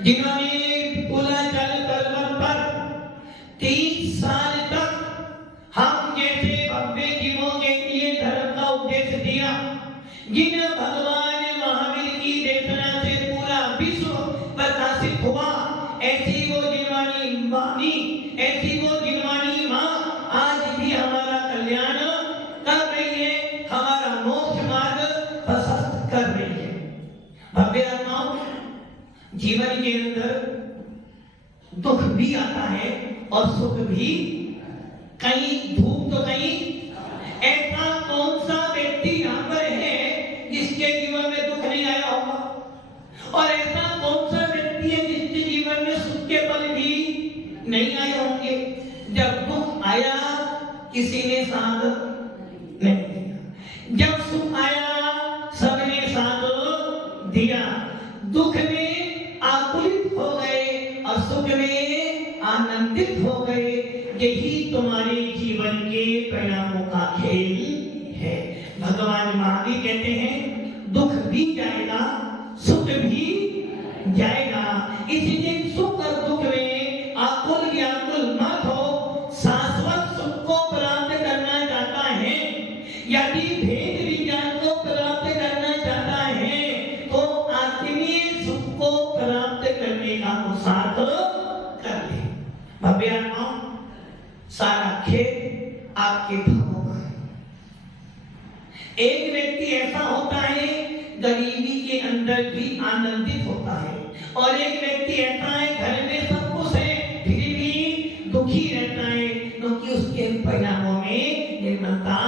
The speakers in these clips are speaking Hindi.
जिन्होंने कुलाचल पर्वत पर 30 साल तक हम जैसे भव्य जीवों के लिए धर्म का उपदेश दिया, जिन भगवान महावीर की देशना से पूरा विश्व प्रकाशित हुआ, ऐसी वो जिनवानी वाणी, ऐसी वो जिनवानी माँ आज भी हमारा कल्याण कर रही है, हमारा मोक्ष मार्ग प्रशस्त कर रही है। भव्य आत्माओं, जीवन के अंदर दुख भी आता है और सुख भी, कहीं धूप तो कहीं। ऐसा कौन सा व्यक्ति यहाँ पर है जिसके जीवन में दुख नहीं आया होगा, और ऐसा कौन सा व्यक्ति है जिसके जीवन में सुख के पल भी नहीं आए होंगे। जब दुख आया किसी ने साथ नहीं दिया, जब सुख आया सबने साथ दिया। दुख में आकुलित हो गए और सुख में आनंदित हो गए। यही तुम्हारे जीवन के परिणामों का खेल है। भगवान महावीर कहते हैं दुख भी जाएगा, सुख भी जाएगा, इसलिए सुख और दुख में आकुल व्याकुल मत हो। शाश्वत सुख को प्राप्त करना चाहता है, यदि भेद विज्ञान को प्राप्त करना चाहता है, तो आत्मीय सुख को प्राप्त करने का पुरुषार्थ कर ले। भव्य आत्माओं, सारा खेल आपके भावों का है। एक व्यक्ति ऐसा होता है गरीबी के अंदर भी आनंदित होता है, और एक व्यक्ति ऐसा है घर में सब कुछ है फिर भी दुखी रहता है, क्योंकि उसके परिणामों में निर्मलता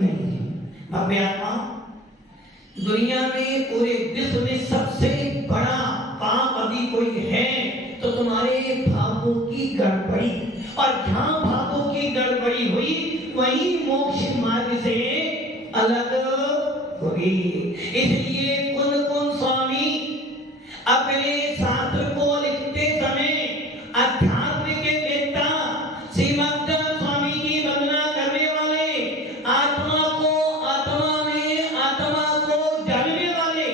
नहीं है। भव्य आत्मा, दुनिया में पूरे विश्व में सबसे बड़ा पाप यदि कोई है तो तुम्हारे भावों की गड़बड़ी, और जहां भावों की गड़बड़ी हुई वही मोक्ष मार्ग से अलग हुई। इसलिए कुन स्वामी अपने शास्त्र को लिखते समय अध्यात्म के वेत्ता श्रीमद स्वामी की वंदना करने वाले, आत्मा को आत्मा में आत्मा को जानने वाले,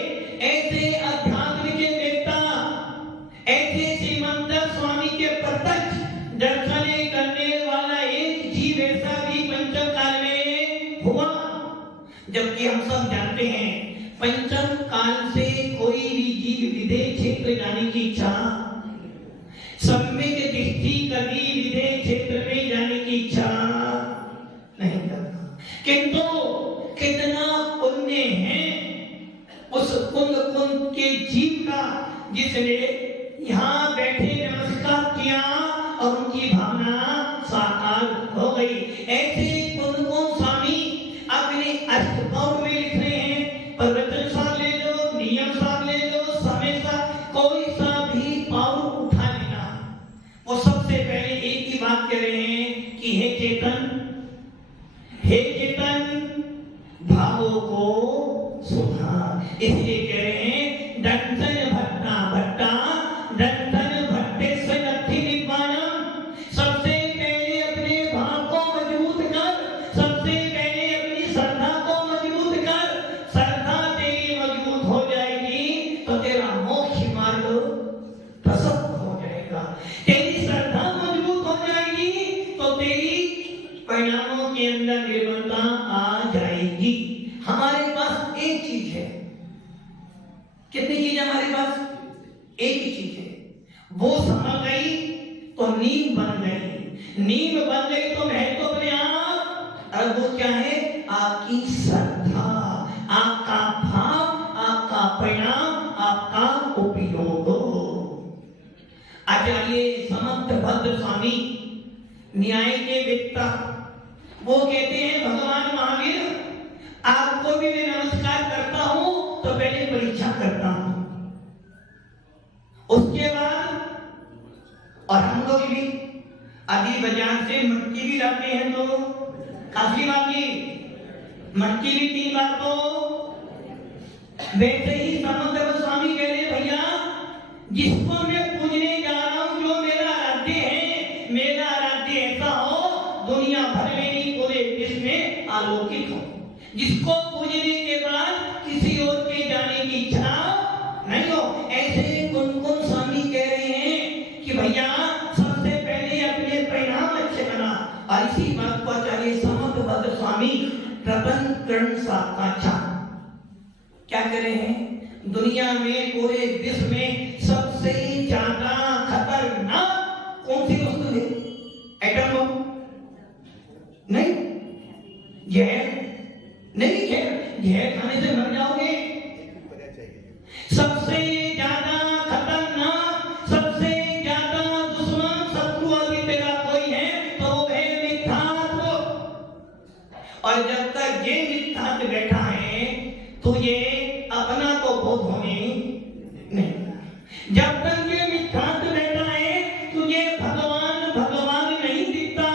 ऐसे अध्यात्म के वेत्ता, ऐसे श्रीमद स्वामी के प्रत्यक्ष दर्शन करने वाला एक जीव ऐसा भी पंचम काल में हुआ। जबकि हम सब जानते हैं पंचम काल से कोई भी जीव विदेह क्षेत्र जाने की इच्छा, सम्यक दृष्टि कभी विदेह क्षेत्र में जाने की इच्छा नहीं करता। किंतु कितना पुण्य है उस कुंद के जीव का जिसने यहाँ बैठे नमस्कार किया और उनकी भावना साकार हो गई। ऐसे कुंद स्वामी अपने अष्टपौर में लिख रहे हैं, प्रवचन साथ ले लो, नियम साथ ले लो, समय साथ, कोई सा भी पाँव उठा लेना, वो सबसे पहले एक ही बात कह रहे हैं कि हे चेतन, हे चेतन, भावों को सुधार। इसलिए कह रहे हैं दंतन भट्टा भट्टा दंतन भट्टे से नथि निवाणम। सबसे पहले अपने भाव को मजबूत कर, सबसे पहले अपनी श्रद्धा को मजबूत कर। श्रद्धा तेरी मजबूत हो जाएगी तो तेरा मोक्ष मार्ग प्रशस्त हो जाएगा। तेरी श्रद्धा मजबूत हो जाएगी तो तेरी परिणामों के अंदर निर्मलता आ जाएगी। हमारे पास एक चीज है, कितनी चीज है हमारे पास? एक ही चीज है, वो संभल गई तो नींव बन गई, नींव बन गई तो महल तो अपने आप। और वो क्या है? आपकी श्रद्धा, आपका भाव, आपका परिणाम, आपका उपयोग। आचार्य समर्थ भद्र स्वामी न्याय के वेत्ता, वो कहते हैं भगवान महावीर आपको भी मैं नमस्कार करता हूं तो पहले परीक्षा करता हूं, उसके बाद, और हम लोग भी अभी बाजार से मटकी भी लाते हैं तो काफी बाकी मटकी भी 3 बार तो। वैसे ही समर्थ स्वामी कह रहे भैया जिसको मैं पूजने जा रहा हूं, जो मेरा आराध्य है, मेरा आराध्य ऐसा हो दुनिया भर में नहीं पूरे विश्व में आलोकित हो, जिसको पूजने के बाद किसी और के जाने की इच्छा नहीं हो। ऐसे कुन स्वामी कौन सी वस्तु है? एटम बम नहीं, जहर नहीं, जहर खाने से मर जाओगे। सबसे ज्यादा खतरनाक, सबसे ज्यादा दुश्मन शत्रु अभी तेरा कोई है तो वो है मिथ्यात्व। और जब तक ये मिथ्यात्व बैठा है तो ये अपना तो बोध होने नहीं। जब तक ये मिथ्यात्व बैठा है तुझे भगवान भगवान नहीं दिखता।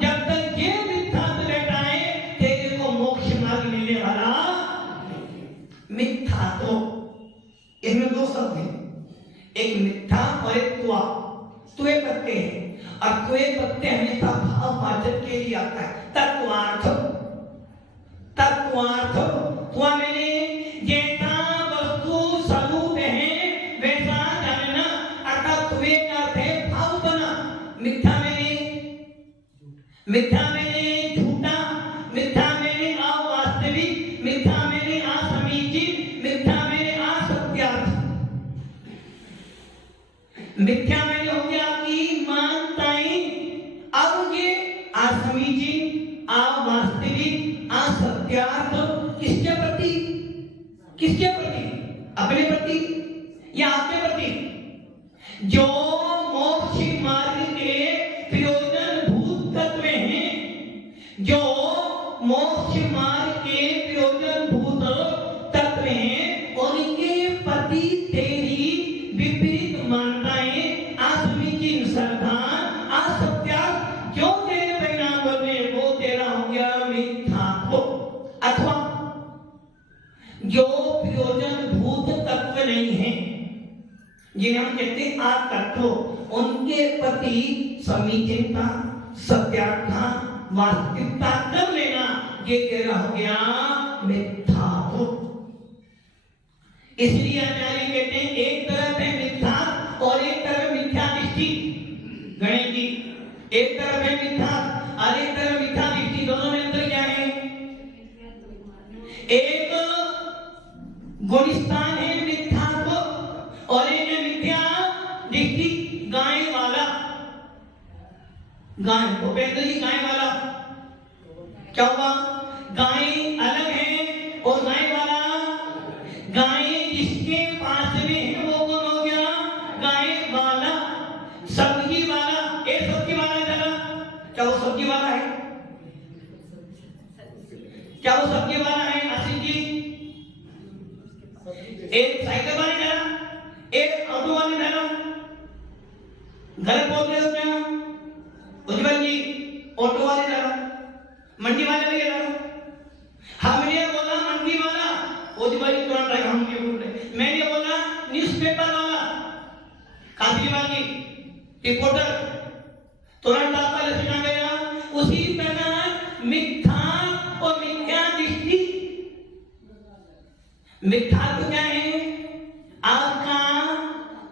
जब तक ये मिथ्यात्व बैठा है तेरे को मोक्ष मार्ग मिलने वाला मिथ्यात्व। इसमें दो शब्द हैं, एक मिथ्या और एक तुआ। तुए पत्ते हैं और तुए पत्ते हमेशा भाववाचक के लिए आता है। तत्वार्थ, तत्वार्थ तुआ मैंने जैसा वस्तु स्वरूप है वैसा जानना, अर्थात तुए का अर्थ है भाव बना। मिथ्या मैंने झूठा, मिथ्या मैंने अवास्तविक, मिथ्या मैंने असमीचीन, मिथ्या मैंने असत्यार्थ। मिथ्या मैंने हो गया आपकी मानताएं। अब ये असमीचीन, अवास्तविक, असत्यार्थ किसके प्रति? किसके प्रति? अपने प्रति या आपके प्रति? जो मोक्ष मार्ग के प्रयोजन भूत तत्व हैं, जो मोक्ष मार्ग के प्रयोजन भूत तत्व हैं, उनके प्रति तेरी विपरीत मान्यताएं, असमीचीन श्रद्धा, असत्यार्थ जो तेरे परिणाम बने वो तेरा हो गया मिथ्यात्व। अथवा जो प्रयोजन भूत तत्व नहीं है, जिन्हें हम कहते हैं आतत्व, उनके प्रति समीचीनता, सत्यार्थता, वास्तविकता कर लेना, ये तेरा हो गया मिथ्यात्व। इसलिए आचार्य कहते हैं एक तरफ है मिथ्या और एक तरफ मिथ्या दृष्टि। गणेश जी, एक तरफ है मिथ्या और एक तरफ मिथ्या दृष्टि, दोनों में अंतर क्या है? एक गुणस्थान है मिथ्यात्व और एक है मिथ्या दृष्टि। गाय वाला, गाय भूपेंद्र जी, गाय वाला क्या हुआ? गाय अलग है और गाय वाला, गाय जिसके पास में है वो कौन हो गया? गाय वाला। सब्जी वाला, एक सब्जी वाला चला, क्या वो सब्जी वाला है? क्या वो सब्जी वाला है? आशीष जी, एक साइकिल वाले चला, एक ऑटो वाले चला, गलत बोल रहे हो क्या? उज्जवल जी, ऑटो वाले चला, मंडी वाले नहीं चला। हमने बोला मंडी वाला, उज्जवल जी तुरंत आएगा, हम ये बोल रहे। मैंने बोला न्यूज़पेपर वाला, काशीवाल जी रिपोर्टर, तुरंत आपका लक्षण आ गया। उसी प्रकार मिथ्या और मिथ्या दृष्टि। मिथ्या तो क्या है? आपका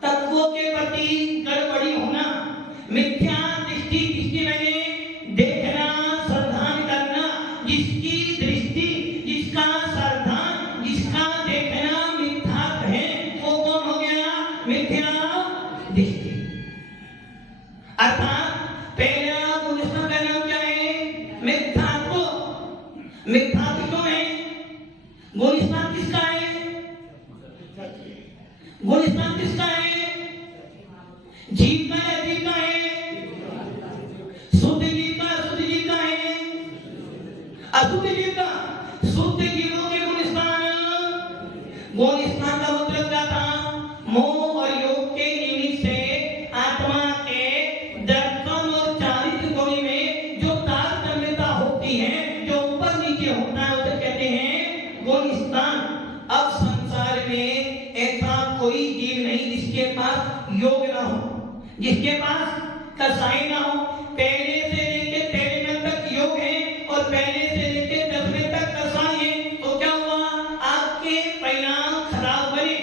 तत्वों के प्रति गड़बड़ी होना। मिथ्या दृष्टि, दृष्टि मैंने देखना, श्रद्धान करना, जिसकी दृष्टि, जिसका श्रद्धान, जिसका देखना मिथ्या है वो कौन हो गया? मिथ्या दृष्टि। अर्थात पहला गुणस्थान का नाम क्या है? मिथ्यात्व। मिथ्यात्व क्यों है? गुणस्थान किसका है? गुणस्थान किसका है? जीव का है, जीव का है? शुद्ध जीव का, शुद्ध जीव का है? अशुद्ध जीव का? शुद्ध जीवों के गुणस्थान। गुणस्थान का मतलब क्या था? मोह और योग के निमित्त से आत्मा के दर्शन और चारित्र गुण में जो तारतम्यता होती है, जो ऊपर नीचे होता है, उसे कहते हैं गुणस्थान। अब संसार में ऐसा कोई जीव नहीं जिसके पास योग ना हो, जिसके पास कसाई ना हो। पहले से लेके 13वें तक योग है और पहले से लेके 10वें तक कसाई है। तो क्या हुआ? आपके परिणाम खराब बने,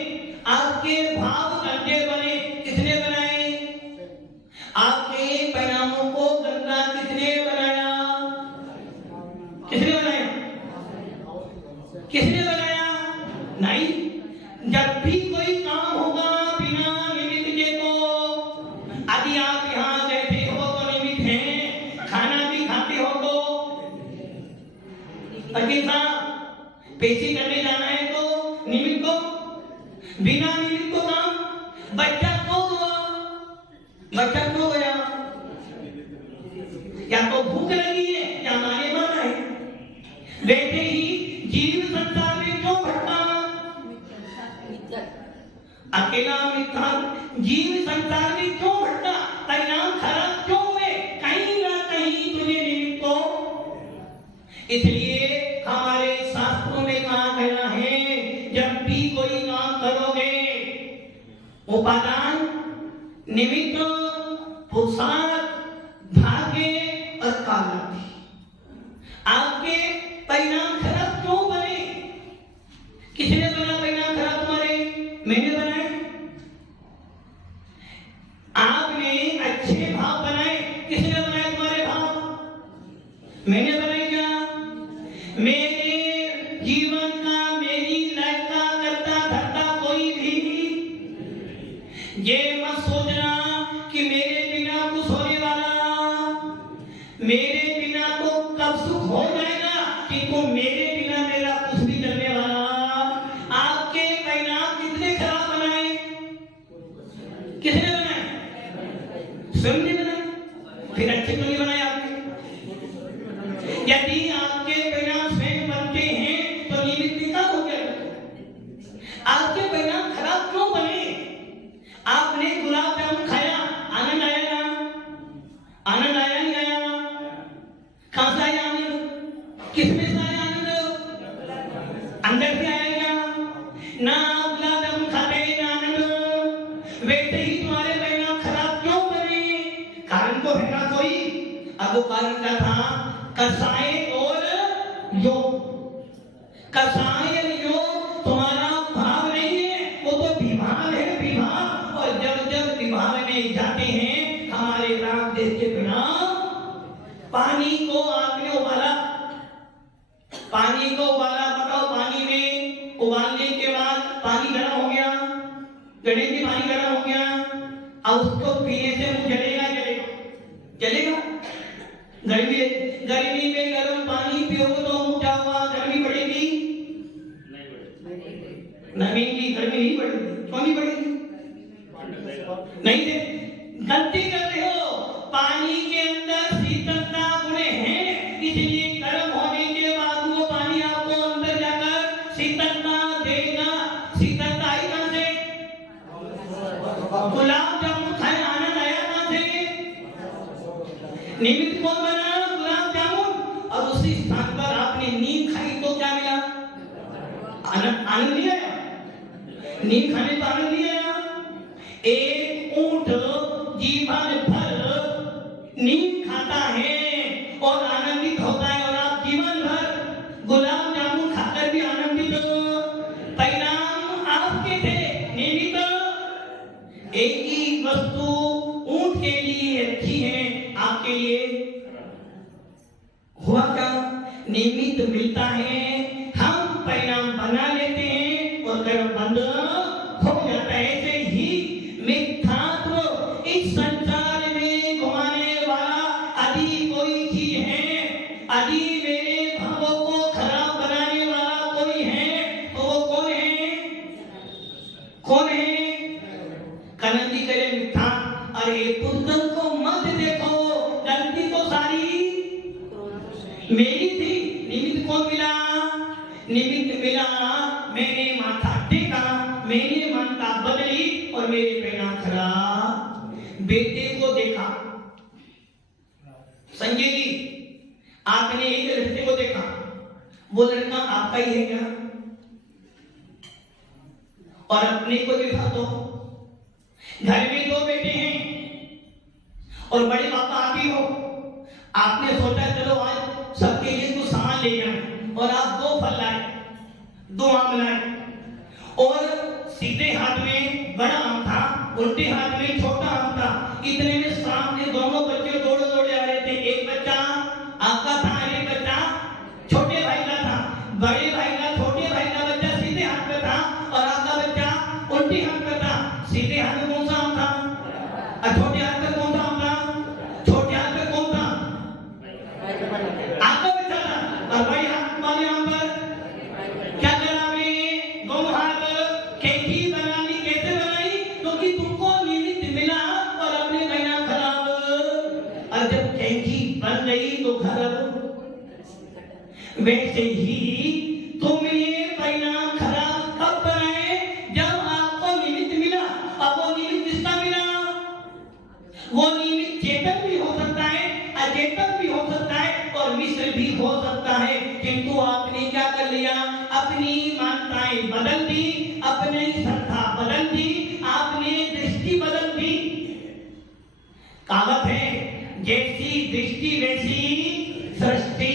आपके भाव गंदे बने। किसने बनाए? आपके परिणामों को गंदा किसने बनाया? किसने बनाया? किसने बनाया? नहीं। जब भी कोई काम होगा बिना निमित्त के, तो यदि आप यहाँ गए वकील साहब पेशी करने जाना है तो निमित्त को, बिना निमित्त को काम, बच्चा क्यों हुआ, बच्चा क्यों गया, या तो भूख लगी है या मारे मारा है। वैसे ही जीव संसार में क्यों भटका, अकेला मिथ्या जीव संसार में क्यों भटका, परिणाम खराब क्यों हुए, कहीं ना कहीं तुझे निमित्त को। इसलिए हमारे शास्त्रों में कहा गया है जब भी कोई काम करोगे उपादान, निमित्त, पुरुषार्थ, भाग्य और काल, आपके परिणाम खराब क्यों बने। किसने बना परिणाम खराब तुम्हारे, मैंने बनाए। आपने अच्छे भाव बनाए, किसने बनाए तुम्हारे भाव, मैंने बनाए क्या। मेरे जीवन का, मेरी लाइफ का करता धरता कोई भी, ये मत सोचना कि मेरे बिना कुछ होने वाला, मेरे बिना तो कब सुख हो जाएगा कि तुम मेरे बिना मेरा कुछ भी चलने वाला। आपके परिणाम कितने खराब बनाए, किसने बनाए, स्वयं ने बनाए, फिर अच्छे क्यों नहीं बनाए आपने। यदि आपके परिणाम स्वयं बनते हैं तो निमित्त का हो गया। आपके परिणाम खराब क्यों बने, आपने गुलाब जामुन खाया, आनंद आया ना, आनंद आया नहीं आया, कहां से आया आनंद, किसमें से आया आनंद, अंदर से आएगा ना। आप गुलाब जामुन खाते हैं ना आनंद। वैसे ही तुम्हारे परिणाम खराब क्यों बने, कारण तो है ना कोई। अब वो कारण क्या था, कसाय और योग। कसाय योग तुम्हारा भाव नहीं है, वो तो विभाग है, विभाग। और जब जब विभाग में जाते हैं हमारे राम देश के बिना, पानी को आपने उबाला, पानी को उबाला, बताओ पानी में उबालने के बाद पानी गर्म हो गया, गणेश जी पानी गर्म हो गया, अब उसको पीने से मुंह जलेगा, जलेगा, जलेगा। गर्मी में गर्म पानी पियोगे तो मुंह क्या हुआ, गर्मी बढ़ेगी, नवीन की गर्मी नहीं बढ़ेगी, क्यों नहीं बढ़ेगी, नहीं दे, गलती करते हो। पानी के अंदर शीतलता गुण है, इसलिए गर्म होने के बाद वो पानी आपको अंदर जाकर शीतलता देगा। शीतलता आई कहां से, गुलाब जामुन खाए आनंद आया कहां से, निमित्त कौन बना, गुलाब जामुन। और उसी स्थान पर आपने नीम खाई तो क्या मिला, आनंद, आनंद नहीं आया, नीम खाने तो आनंद नहीं आया। एक ऊंट जीवन भर नीम खाता है और आनंदित होता है, और आप जीवन भर गुलाब जामुन खाकर भी आनंदित हो। परिणाम आपके थे, निमित्त। एक ही वस्तु ऊंट के लिए अच्छी है, आपके लिए हुआ क्या, निमित्त मिलता है, हम परिणाम बना लेते हैं और कर्म बंद हो जाता है। ऐसे ही मिथ्यात्व इस संसार में घुमाने वाला आदि कोई चीज है, आदि मेरे भावों को खराब बनाने वाला कोई है, तो वो कौन है, कौन है, कनंदी करे मिथ्या। अरे पुस्तक को मत देखो, गलती तो सारी मेरी थी, निमित्त कौन मिला, निमित्त मिला, मैंने माथा टेका, मैंने मानता बदली और मेरे परिणाम खराब। बेटे को देखा, संजय जी आपने एक लड़के को देखा, वो लड़का आपका ही है क्या, और अपने को देखा तो घर में दो बेटे हैं और बड़े पापा आप ही हो। आपने सोचा चलो आज सबके लिए कुछ सामान ले जाए, और आप 2 फल लाए, 2 आम लाए, और सीधे हाथ में बड़ा आम था, उल्टे हाथ में छोटा आम था। इतने में सामने दोनों बच्चे दौड़े दौड़े आ रहे थे। एक बच्चा आपका था, एक बच्चा छोटे भाई का था। बड़े भाई का, छोटे भाई का बच्चा सीधे हाथ पे था और आपका बच्चा उल्टे हाथ पे था। सीधे हाथ में कौन सा आम था, और छोटे हाथ में कौन सा आम था, छोटे हाथ में कौन था, आपका बच्चा था, और बड़े हाथ वाले वैसे ही तुम ये परिणाम खराब कब बनाए? जब आपको निमित्त मिला। अब वो निमित्त किसका मिला? वो निमित्त चेतन भी हो सकता है, अचेतन भी हो सकता है और मिश्र भी हो सकता है, किंतु आपने क्या कर लिया? अपनी मान्यताएं बदल दी, अपनी श्रद्धा बदल दी, आपने दृष्टि बदल दी। कहावत है, जैसी दृष्टि वैसी सृष्टि।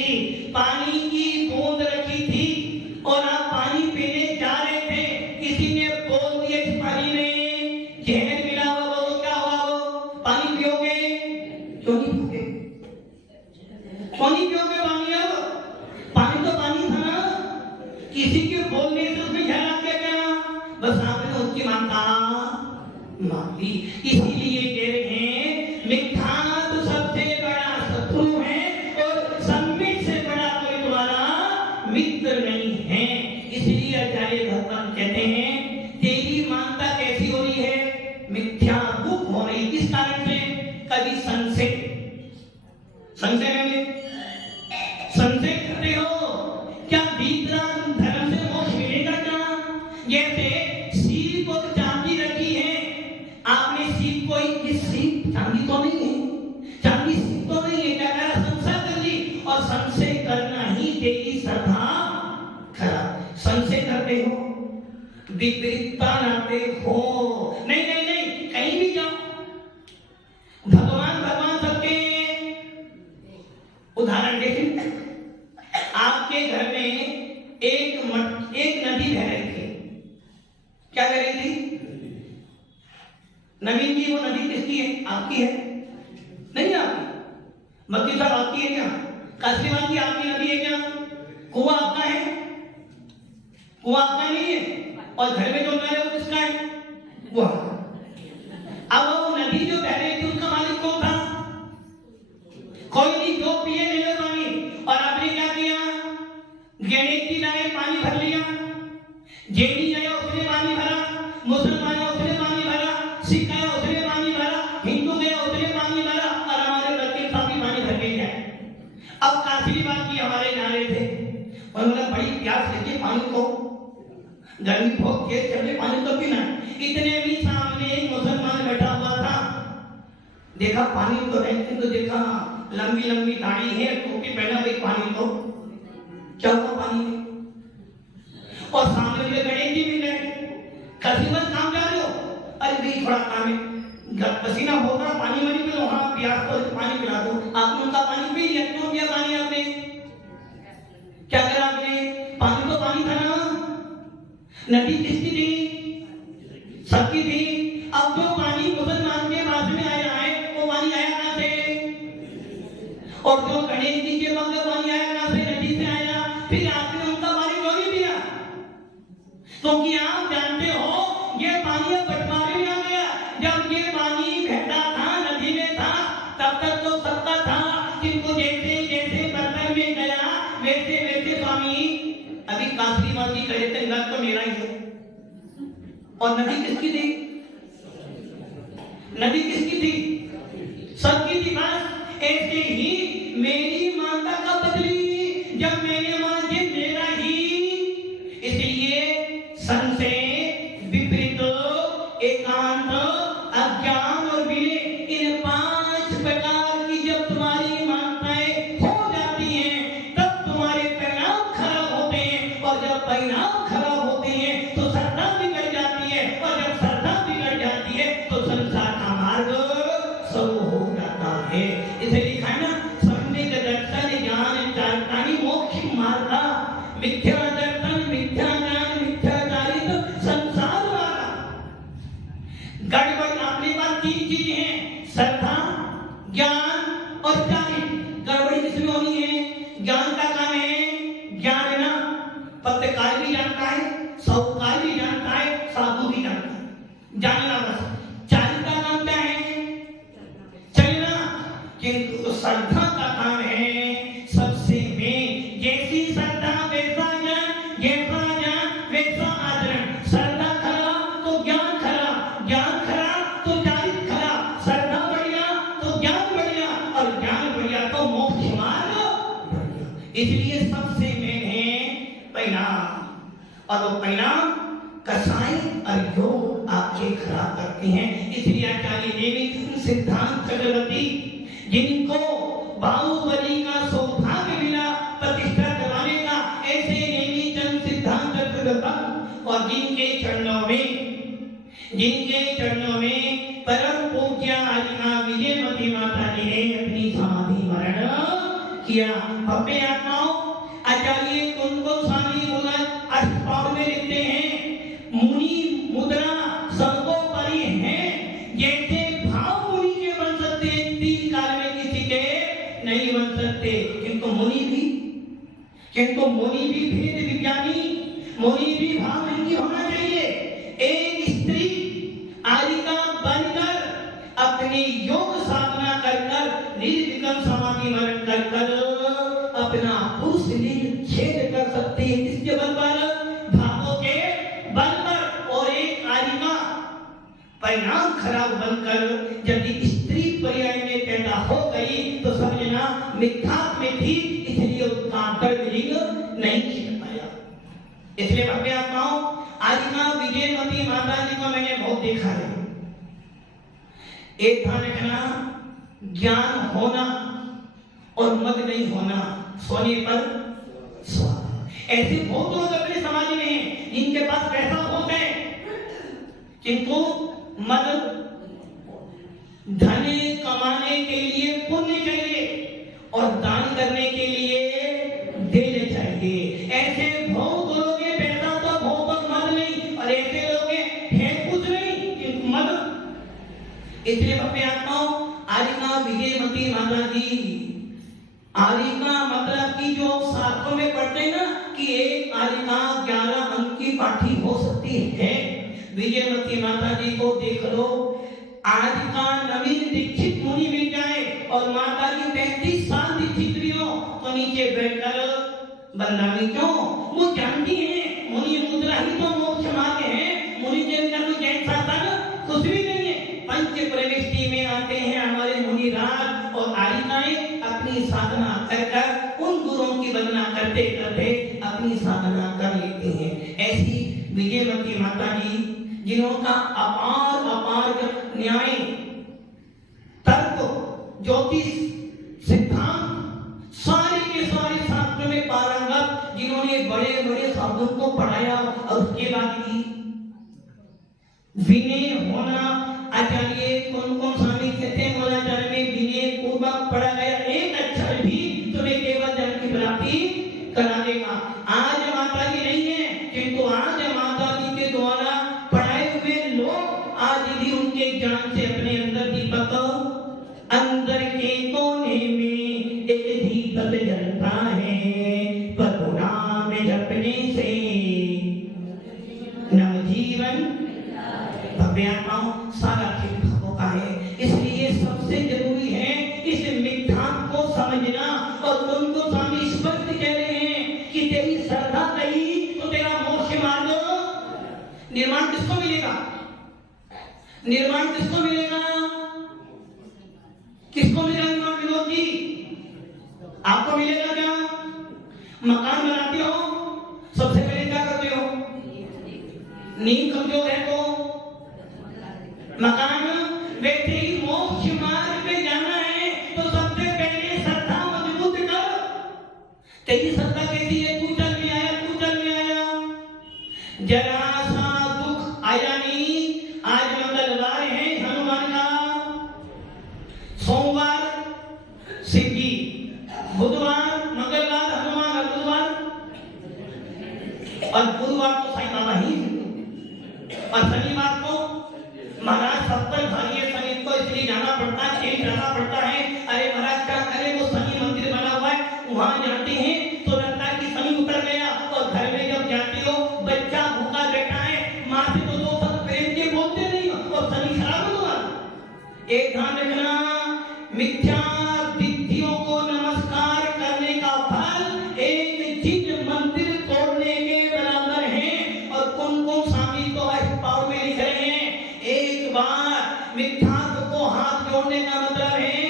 पानी की बूंद रखी थी और आप पानी पीने जा रहे थे, किसी ने बोल दिया इस पानी में जहर मिला हुआ, वो क्या हुआ? वो पानी पियोगे? क्यों नहीं पियोगे? क्यों नहीं पियोगे पानी? अब पानी तो पानी था ना, किसी के बोलने से उसमें जहर आ गया क्या? बस आपने उसकी मानता मान ली। इसीलिए कह रहे हैं, मिथ्या तो सबसे बड़ा शत्रु है और सम्मित से बड़ा कोई तुम्हारा मित्र नहीं है। इसलिए आचार्य भगवान कहते हैं, तेरी मानता कैसी हो रही है? मिथ्या रूप हो रही। किस कारण से? कभी संशय में संशय करते हो, क्या भीतरा धर्म से मोक्ष मिलेगा क्या? जैसे सीप और चांदी रखी है, आपने सीप को, ये सीप चांदी तो नहीं है, चांदी सीप तो नहीं है, क्या करा? संशय कर ली, और संशय करना ही तेरी श्रद्धा खराब। संशय करते हो, विपरीतता लाते हो। नहीं नहीं नहीं, कहीं भी जाओ, भगवान भगवान सबके। उदाहरण देखें, आपके घर में एक नदी बह रही थी। क्या कह रही थी? नवीन जी, वो नदी किसकी है? आपकी है? नहीं आपकी। मक्की साहब आपकी है क्या? काशीवान जी आपकी नदी है क्या? कुआं आपका है? कुआं आपका नहीं है। और घर में जो नल है वो किसका है? वो। अब वो नदी जो बह रही थी उसका मालिक कौन था? कोई नहीं, जो पिए ले लो पानी। और आपने क्या किया? गणेश जी लाए, पानी भर लिया। जैनी आया, उसने पानी भरा। मुसलमान आया, उसने पानी भरा। सिख आया, उसने पानी भरा। हिंदू गया, उसने पानी भरा। और हमारे वकील साहब भी पानी भर के जाए। अब काफी बात की, हमारे जा रहे थे, उन्होंने बड़ी प्यास लगी पानी को, गर्मी बहुत तेज चल रही, पानी तो पीना। इतने भी सामने एक मुसलमान बैठा हुआ था, देखा पानी तो है, तो देखा लंबी लंबी दाढ़ी है, टोपी पहना हुई, पानी तो क्या हुआ पानी में? और सामने मुझे गणेश जी मिल गए। कसीमत काम जा रहे हो? अरे भाई थोड़ा काम है, पसीना होगा, पानी वानी पिलो। हाँ प्यास तो पानी पिला दो। आपने उनका पानी पी लिया। क्यों पिया पानी आपने? क्या करा आपने? पानी तो पानी था ना। नदी किसकी थी? सबकी थी। अब जो पानी मुसलमान के पास में आया है, वो पानी आया कहां से? और जो गणेश जी के पास पानी आया कहां से? नदी से आया। फिर आपने उनका पानी क्यों नहीं पिया? क्योंकि आप जानते हो ये पानी अब बंटवारे में आ गया। जब ये पानी बहता था, नदी में था, तब तक तो सबका था, किंतु जैसे जैसे बर्तन में गया, वैसे वैसे स्वामी, अभी काफी माती करे थे, नद तो मेरा ही है। और नदी किसकी थी? नदी किसकी थी? सबकी थी। बस ऐसे ही मेरी मानता कब बदली? जब मैंने मान ये मेरा ही। इसलिए संशय, विपरीत, एकांत, अज्ञान और विनय, इन 5 प्रकार की जब तुम्हारी मान्यताएं हो जाती हैं, तब तुम्हारे परिणाम खराब होते हैं। और जब परिणाम खराब होते हैं तो श्रद्धा बिगड़ जाती है, और जब श्रद्धा बिगड़ जाती है तो संसार का मार्ग सब हो जाता है। इसे लिखा है ना, सम्यक दर्शन ज्ञान चारितानि मोक्ष मार्ग। मिथ्या दर्शन, मिथ्या ज्ञान, मिथ्याचारित संसार मार्ग। गड़बड़ अपने पास 3 चीजें हैं, श्रद्धा, ज्ञान और चारित। गड़बड़ी किसमें होनी है? ज्ञान का काम है ज्ञान लेना। पत्रकार भी जानता है, साहूकार भी जानता है, साधु भी जानता है, जानना बस। चारित का काम क्या है? चलना। किंतु श्रद्धा का काम है सबसे में। जैसी श्रद्धा वैसा ज्ञान, जैसा ज्ञान वैसा आचरण। श्रद्धा खरा तो ज्ञान खरा, ज्ञान खरा तो चारित खरा। श्रद्धा बढ़िया तो ज्ञान बढ़िया, और ज्ञान बढ़िया तो मोक्ष मार्ग बढ़िया। इसलिए सबसे परिणाम, और वो परिणाम कसाई और योग आपके खराब करते हैं। इसलिए आचार्य नेमिचंद सिद्धांत चक्रवर्ती, जिनको बाहुबली का सौभाग्य मिला प्रतिष्ठा कराने का, ऐसे नेमिचंद सिद्धांत चक्रवर्ती, और जिनके चरणों में परम पूज्य आदिमा विजयमती माता जी ने अपनी समाधि मरण किया। भव्य आत्माओं, आचार्य कुंको स्वामी मुगल अष्टपाद में लिखते हैं, मुनि मुद्रा सर्वोपरि है, जैसे भाव मुनि के बन सकते हैं, तीन काल में किसी के नहीं बन सकते। किंतु मुनि भी भेद विज्ञानी, मुनि भी भाव नहीं होना चाहिए। एक स्त्री आलिका बनकर अपनी योग साधना कर निर्विकल्प समाधि मरण कर अपना पुरुष लिंग छेद कर सकती है। किसके बल पर? भावों के बल पर। और एक आलिका परिणाम खराब बनकर यदि स्त्री पर्याय में पैदा हो गई तो समझना मिथ्यात्व में थी, इसलिए उसका गर्भलिंग नहीं छीन पाया। इसलिए भव्य आत्माओं, आदिमा विजयमती माता जी को मैंने बहुत देखा है। एक ध्यान रखना, ज्ञान होना और मत नहीं होना, सोने पर सुहागा। ऐसे बहुत लोग अपने समाज में हैं जिनके पास पैसा होता है किंतु मद धन कमाने के लिए पुण्य चाहिए और दान करने के लिए देने चाहिए। ऐसे बहुत लोग हैं, पैसा तो बहुत मद नहीं, और ऐसे लोग हैं कुछ नहीं किंतु मद। इसलिए भव्य आत्माओं, आलिका विजयमती माता जी, आलिका मतलब की जो शास्त्रों में पढ़ते हैं ना कि एक आलिका 11 अंक की पाठी हो सकती है। विजयमती माता जी को देख लो, आलिका नवीन दीक्षित मुनि मिल जाए और माता जी 35 साल दीक्षित भी हो तो नीचे बैठकर बंदानी क्यों? वो जानती है मुनि मुद्रा ही तो मोक्ष मार्ग है। मुनि के अंदर कोई जैन शासन कुछ भी नहीं है। पंच प्रविष्टि में आते हैं हमारे मुनि राज और आलिकाएं अपनी साधना कर उन गुरुओं की वंदना करते करते अपनी साधना कर लेते हैं। ऐसी विजयमती माता जी, जिन्होंने अपार न्याय, तर्क, ज्योतिष, सिद्धांत सारे के सारे शास्त्र में पारंगत, जिन्होंने बड़े बड़े साधुओं को पढ़ाया, और उसके बाद भी विनय होना। आचार्य कौन स्वामी कहते हैं, मौलाचार्य में विनय पूर्वक पढ़ा गया एक अक्षर भी तुम्हें केवल धन की प्राप्ति करा देगा। आज माता जी नहीं है, किंतु आज माता जी के द्वारा पढ़ाए हुए लोग आज भी उनके ज्ञान से अपने अंदर दीपक, अंदर के कोने में एक दीपक जलता है, पदुनाम जपने से नवजीवन। भव्य आत्माओं, सारा खेल भावों का है। इसलिए सबसे जरूरी है इस मिथ्यात्व को समझना। और उनको स्वामी स्पष्ट कह रहे हैं कि तेरी श्रद्धा कही तो तेरा मोक्ष मार्ग निर्माण किसको मिलेगा? निर्माण किसको मिलेगा? किसको मिलेगा निर्माण? विनोद जी, आपको मिलेगा क्या? मकान बनाते हो, सबसे पहले क्या करते हो? नींव कमजोर है तो मकान, वैसे ही मोक्ष मार्ग पे जाना है तो सबसे पहले श्रद्धा मजबूत कर। तेरी श्रद्धा कैसी है? तू चल में आया, जरा सा दुख आया नहीं। आज मंगलवार है, हनुमान का, सोमवार शिव जी, बुधवार मंगलवार हनुमान, और बुधवार और गुरुवार को साईं बाबा ही, और शनिवार को महाराज सत्तर भारी शनि को इसलिए जाना पड़ता है, खेल जाना पड़ता है। अरे महाराज क्या करें, वो शनि मंदिर बना हुआ है, वहां जाते हैं तो लगता है कि शनि उतर गया। और घर में जब जाते हो, बच्चा भूखा बैठा है, माँ से तो दो शब्द प्रेम के बोलते नहीं और शनि खराब हुआ। एक ध्यान रखना, मिथ्या विधियों को नमस्कार करने का फल एक जिन मंदिर तोड़ने के बराबर है। और कुमकुम स्वामी तो पावर में लिख रहे हैं, एक बार मिथ्यात्व को हाथ जोड़ने का मतलब है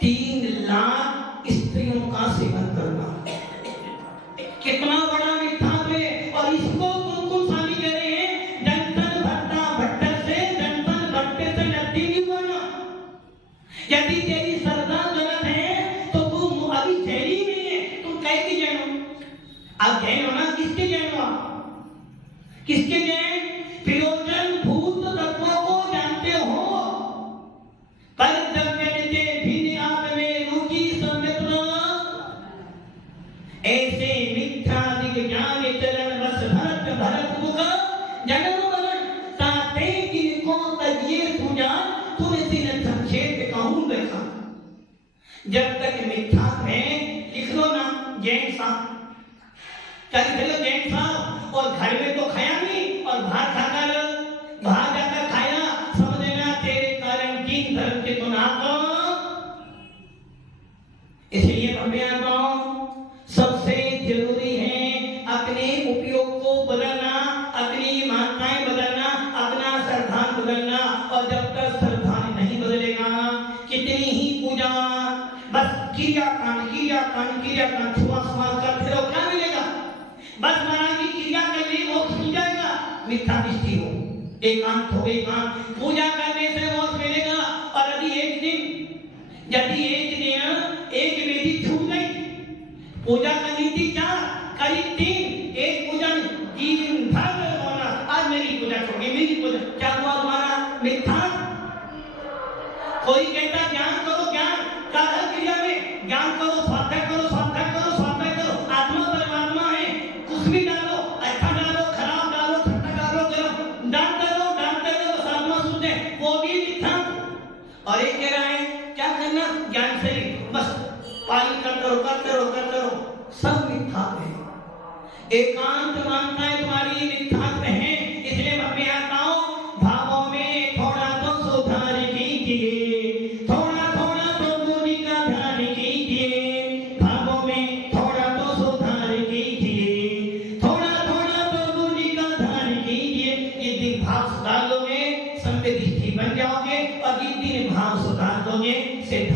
3 लाख स्त्रियों का सेवन करना। कितना बड़ा यदि तेरी श्रद्धा गलत है तो तू अभी जैन ही नहीं है, तुम कैसे जैन हो? आप जैन हो ना, किसके जैन हो आप? किसके जैन? प्रयोजन भूत तत्वों को जानते हो, पर जब जनिते भिन्न आत्मे रुचि संयत्न ऐसे मिथ्या ज्ञान चरण बस भरत भरत मुख जन्म मरण ताते किनको तजिए पूजा तुलसी ने संक्षेप कहूं देखा। जब तक मिथ्या में लिख लो ना जैन साहब, कर लो जैन साहब, और घर में तो खाया नहीं और बाहर जाकर खाया, समझ लेना तेरे कारण तीन धर्म के गुनाह को। इसलिए सबसे जरूरी है अपने उपयोग को बदलना, अपनी मान्यताएं बदलना, अपना श्रद्धान बदलना। और जब तक श्रद्धान नहीं बदलेगा, कितनी ही पूजा, बस क्रियाकांड छुआ करते रहो, क्या मिलेगा? बस महाराज की क्रिया कर ली वो मिल जाएगा, मिथ्या दृष्टि हो, एकांत हो, एकांत पूजा करने से मोक्ष मिलेगा। और यदि एक दिन एक विधि छूट गई, पूजा करनी थी 4 करीब 3, एक पूजा दिन भर होना, आज मेरी पूजा छोड़ी, मेरी पूजा क्या हुआ तुम्हारा? मिथ्या। कोई कहता ज्ञान करो, ज्ञान का हर क्रिया में ज्ञान करो, स्वाध्याय करो, स्वाध्याय करो, स्वाध्याय करो। आत्मा परमात्मा है, कुछ भी डालो, अच्छा डालो, खराब डालो, खट्टा डालो, गरम डालते रहो, बस आत्मा शुद्ध है, वो भी मिथ्या। और एक कह रहा है क्या करना? ज्ञान से बस पालन करते रहो, सब मिथ्या है। एकांत मानताएं तुम्हारी मिथ्या है। इसलिए मैं आता हूं, भावों में थोड़ा तो सुधार कीजिए, थोड़ा तो गुरु का ध्यान कीजिए, भावों में थोड़ा तो सुधार कीजिए, थोड़ा तो गुरु का ध्यान कीजिए। जिस दिन भाव सुधार लोगे, संवेदी बन जाओगे, और जिस दिन भाव सुधार दोगे, सिद्ध